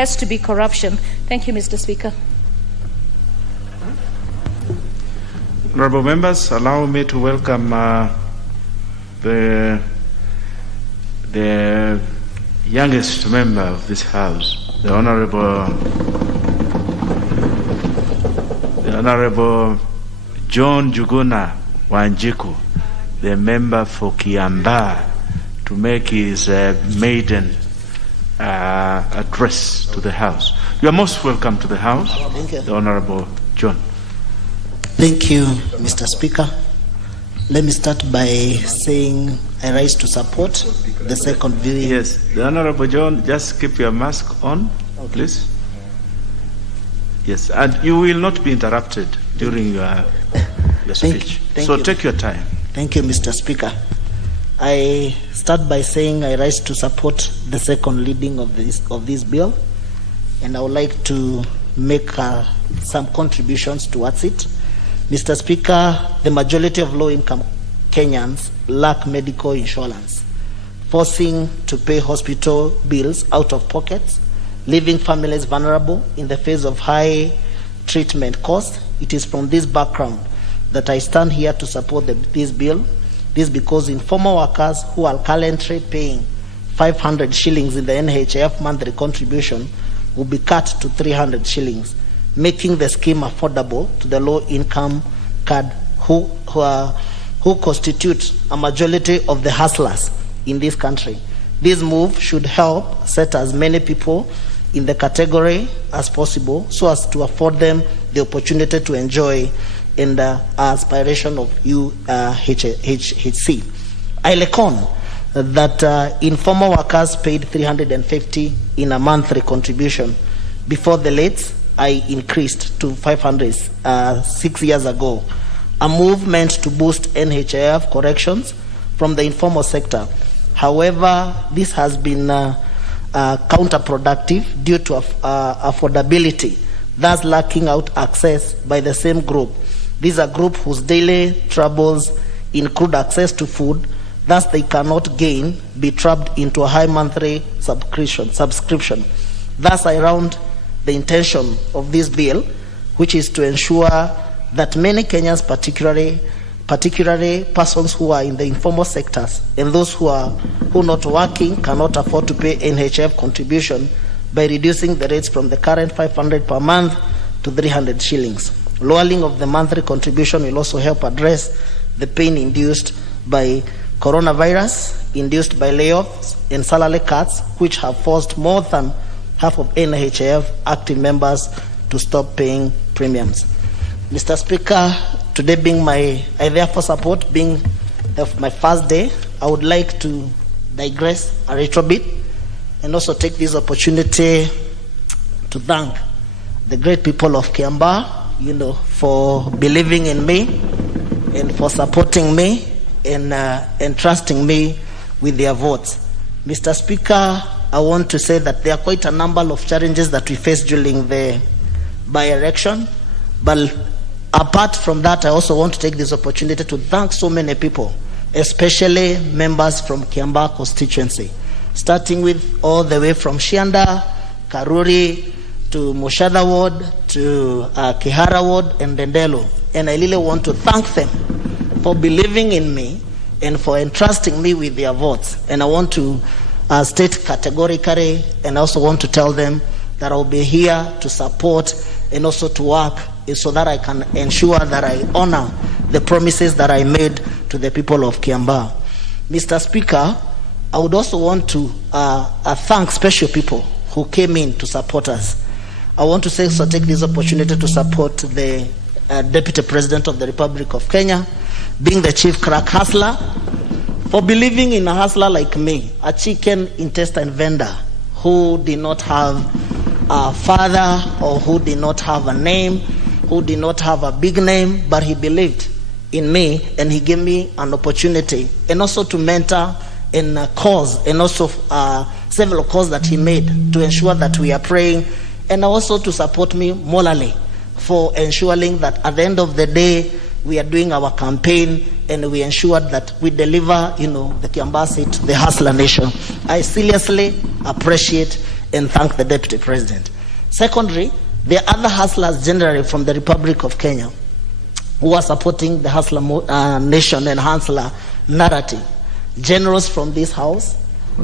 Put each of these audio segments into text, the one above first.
has to be corruption. Thank you, Mr. Speaker. Honorable members, allow me to welcome the youngest member of this House, the Honorable John Njuguna Kawanjiku, the member for Kiambaa, to make his maiden address to the House. You are most welcome to the House. Thank you. The Honorable John. Thank you, Mr. Speaker. Let me start by saying I rise to support the second viewing. Yes, the Honorable John, just keep your mask on, please. Yes, and you will not be interrupted during your speech. Thank so you. Take your time. Thank you, Mr. Speaker. I start by saying I rise to support the second reading of this bill, and I would like to make some contributions towards it. Mr. Speaker, the majority of low-income Kenyans lack medical insurance, forcing to pay hospital bills out of pockets, leaving families vulnerable in the face of high treatment costs. It is from this background that I stand here to support this bill. This because informal workers who are currently paying 500 shillings in the NHIF monthly contribution will be cut to 300 shillings, making the scheme affordable to the low-income card who constitute a majority of the hustlers in this country. This move should help set as many people in the category as possible so as to afford them the opportunity to enjoy in the aspiration of UHC. I reckon that informal workers paid 350 in a monthly contribution. Before the late, I increased to 500 6 years ago. A move meant to boost NHIF corrections from the informal sector. However, this has been counterproductive due to affordability, thus lacking out access by the same group. These are groups whose daily troubles include access to food, thus they cannot be trapped into a high monthly subscription. Thus I round the intention of this bill, which is to ensure that many Kenyans, particularly persons who are in the informal sectors and those who are not working, cannot afford to pay NHIF contribution by reducing the rates from the current 500 per month to 300 shillings. Lowering of the monthly contribution will also help address the pain induced by coronavirus, induced by layoffs and salary cuts, which have forced more than half of NHIF active members to stop paying premiums. Mr. Speaker, today being I therefore support being my first day, I would like to digress a little bit and also take this opportunity to thank the great people of Kiambaa, for believing in me and for supporting me and trusting me with their votes. Mr. Speaker, I want to say that there are quite a number of challenges that we face during the by-election, but apart from that, I also want to take this opportunity to thank so many people, especially members from Kiambaa constituency, starting with all the way from Shianda, Karuri, to Mushada Ward, to Kihara Ward, and Dendelo. And I really want to thank them for believing in me and for entrusting me with their votes. And I want to state categorically, and I also want to tell them that I'll be here to support and also to work so that I can ensure that I honor the promises that I made to the people of Kiambaa. Mr. Speaker, I would also want to thank special people who came in to support us. I want to take this opportunity to support the Deputy President of the Republic of Kenya, being the chief crack hustler, for believing in a hustler like me, a chicken intestine vendor who did not have a father or who did not have a name, who did not have a big name, but he believed in me and he gave me an opportunity and also to mentor in a cause and also several calls that he made to ensure that we are praying and also to support me morally for ensuring that at the end of the day we are doing our campaign and we ensured that we deliver, the Kiambaa seat, the hustler nation. I seriously appreciate and thank the Deputy President. Secondly, there are other hustlers generally from the Republic of Kenya who are supporting the hustler nation and hustler narrative. Generals from this house,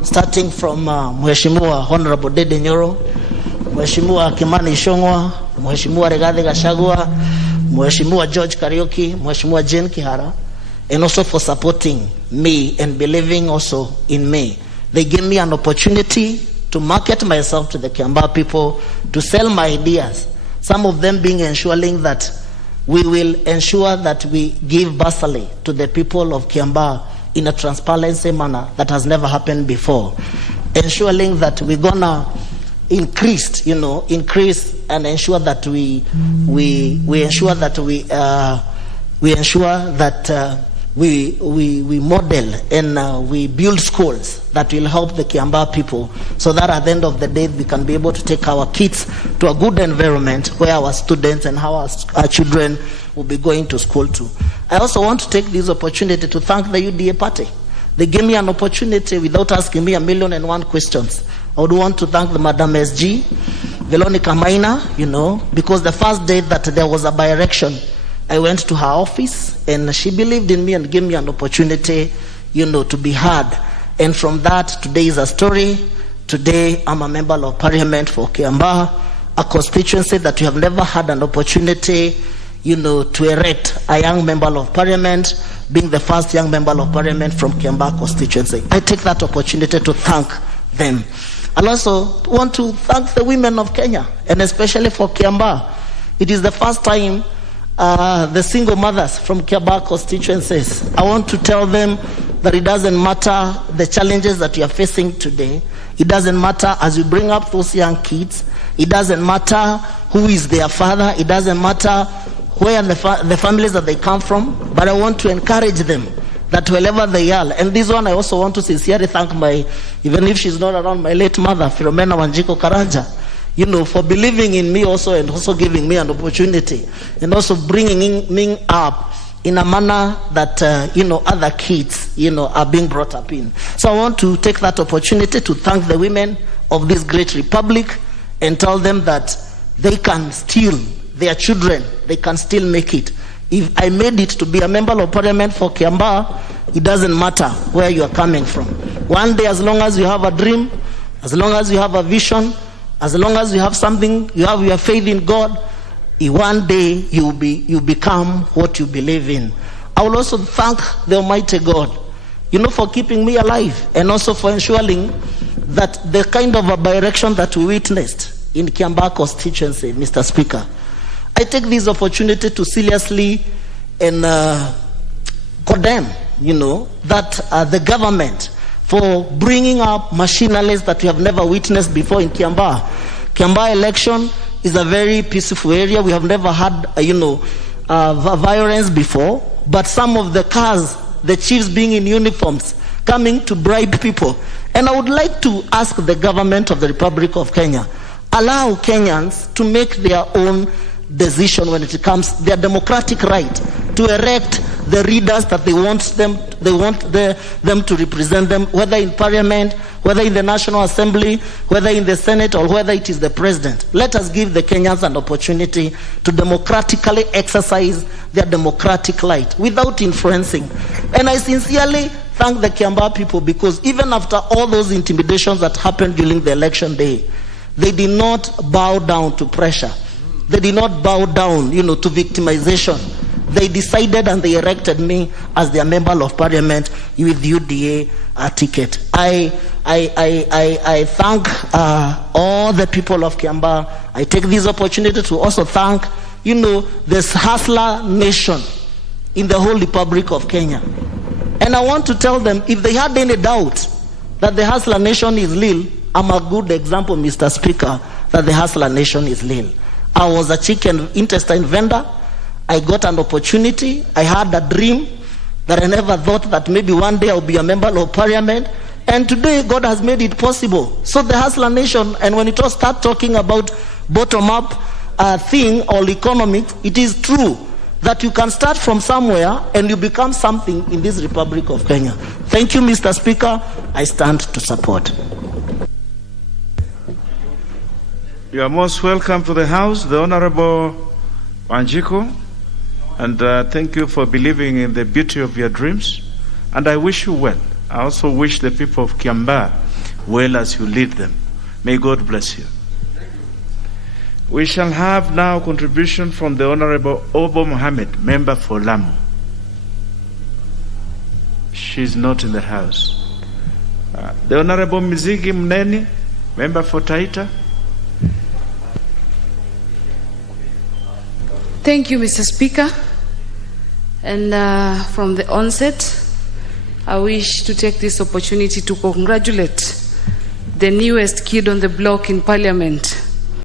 starting from Mheshimiwa Honorable Dede Nyoro, Mheshimiwa Kimani Ichung'wah, Mheshimiwa Rigathi Gachagua, Mheshimiwa George Kariuki, Mheshimiwa Jane Kihara, and also for supporting me and believing also in me. They gave me an opportunity to market myself to the Kiambaa people, to sell my ideas, some of them being ensuring that we will ensure that we give bursary to the people of Kiambaa in a transparency manner that has never happened before, ensuring that we're gonna increase and ensure that we model and we build schools that will help the Kiambaa people, so that at the end of the day we can be able to take our kids to a good environment where our students and how our children will be going to school too. I also want to take this opportunity to thank the UDA party. They gave me an opportunity without asking me 1,000,001 questions. I would want to thank the Madam SG, Veronica Maina, because the first day that there was a by-election, I went to her office and she believed in me and gave me an opportunity, to be heard. And from that, today is a story. Today, I'm a member of parliament for Kiambaa, a constituency that we have never had an opportunity, to erect a young member of parliament, being the first young member of parliament from Kiambaa constituency. I take that opportunity to thank them. I also want to thank the women of Kenya, and especially for Kiambaa. It is the first time the single mothers from Kiambaa constituencies, I want to tell them that it doesn't matter the challenges that you are facing today. It doesn't matter as you bring up those young kids. It doesn't matter who is their father. It doesn't matter where the families that they come from. But I want to encourage them that wherever they are, and this one I also want to sincerely thank even if she's not around, my late mother, Philomena Wanjiku Karanja, for believing in me also, and also giving me an opportunity, and also bringing me up in a manner that, other kids, are being brought up in. So I want to take that opportunity to thank the women of this great republic and tell them that they can still, their children, they can still make it. If I made it to be a member of parliament for Kiambaa, it doesn't matter where you are coming from. One day, as long as you have a dream, as long as you have a vision, as long as you have something, you have your faith in God, one day you become what you believe in. I will also thank the Almighty God, for keeping me alive, and also for ensuring that the kind of a by-election that we witnessed in Kiambaa constituency, Mr. Speaker, I take this opportunity to seriously and condemn, that the government for bringing up machineries that we have never witnessed before in Kiambaa. Kiambaa election is a very peaceful area. We have never had, violence before, but some of the cars, the chiefs being in uniforms, coming to bribe people. And I would like to ask the government of the Republic of Kenya, allow Kenyans to make their own decision when it comes their democratic right to elect the leaders that they want them to represent them, whether in parliament, whether in the National Assembly, whether in the Senate, or whether it is the president. Let us give the Kenyans an opportunity to democratically exercise their democratic right without influencing. And I sincerely thank the Kiambaa people, because even after all those intimidations that happened during the election day, they did not bow down to pressure. They did not bow down, to victimization. They decided and they elected me as their member of parliament with UDA ticket. I thank all the people of Kiambaa. I take this opportunity to also thank, this hustler nation in the whole Republic of Kenya. And I want to tell them, if they had any doubt that the hustler nation is Lil, I'm a good example, Mr. Speaker, that the hustler nation is Lil. I was a chicken intestine vendor. I got an opportunity. I had a dream that I never thought that maybe one day I'll be a member of parliament. And today, God has made it possible. So the hustler nation, and when it all start talking about bottom-up thing or economics, it is true that you can start from somewhere and you become something in this Republic of Kenya. Thank you, Mr. Speaker. I stand to support. You are most welcome to the House, the Honorable Kawanjiku, and thank you for believing in the beauty of your dreams. And I wish you well. I also wish the people of Kiambaa well as you lead them. May God bless you. We shall have now contribution from the Honorable Obo Mohammed, member for Lamu. She's not in the House. The Honorable Mizigi Mneni, member for Taita. Thank you, Mr. Speaker. And from the onset, I wish to take this opportunity to congratulate the newest kid on the block in Parliament,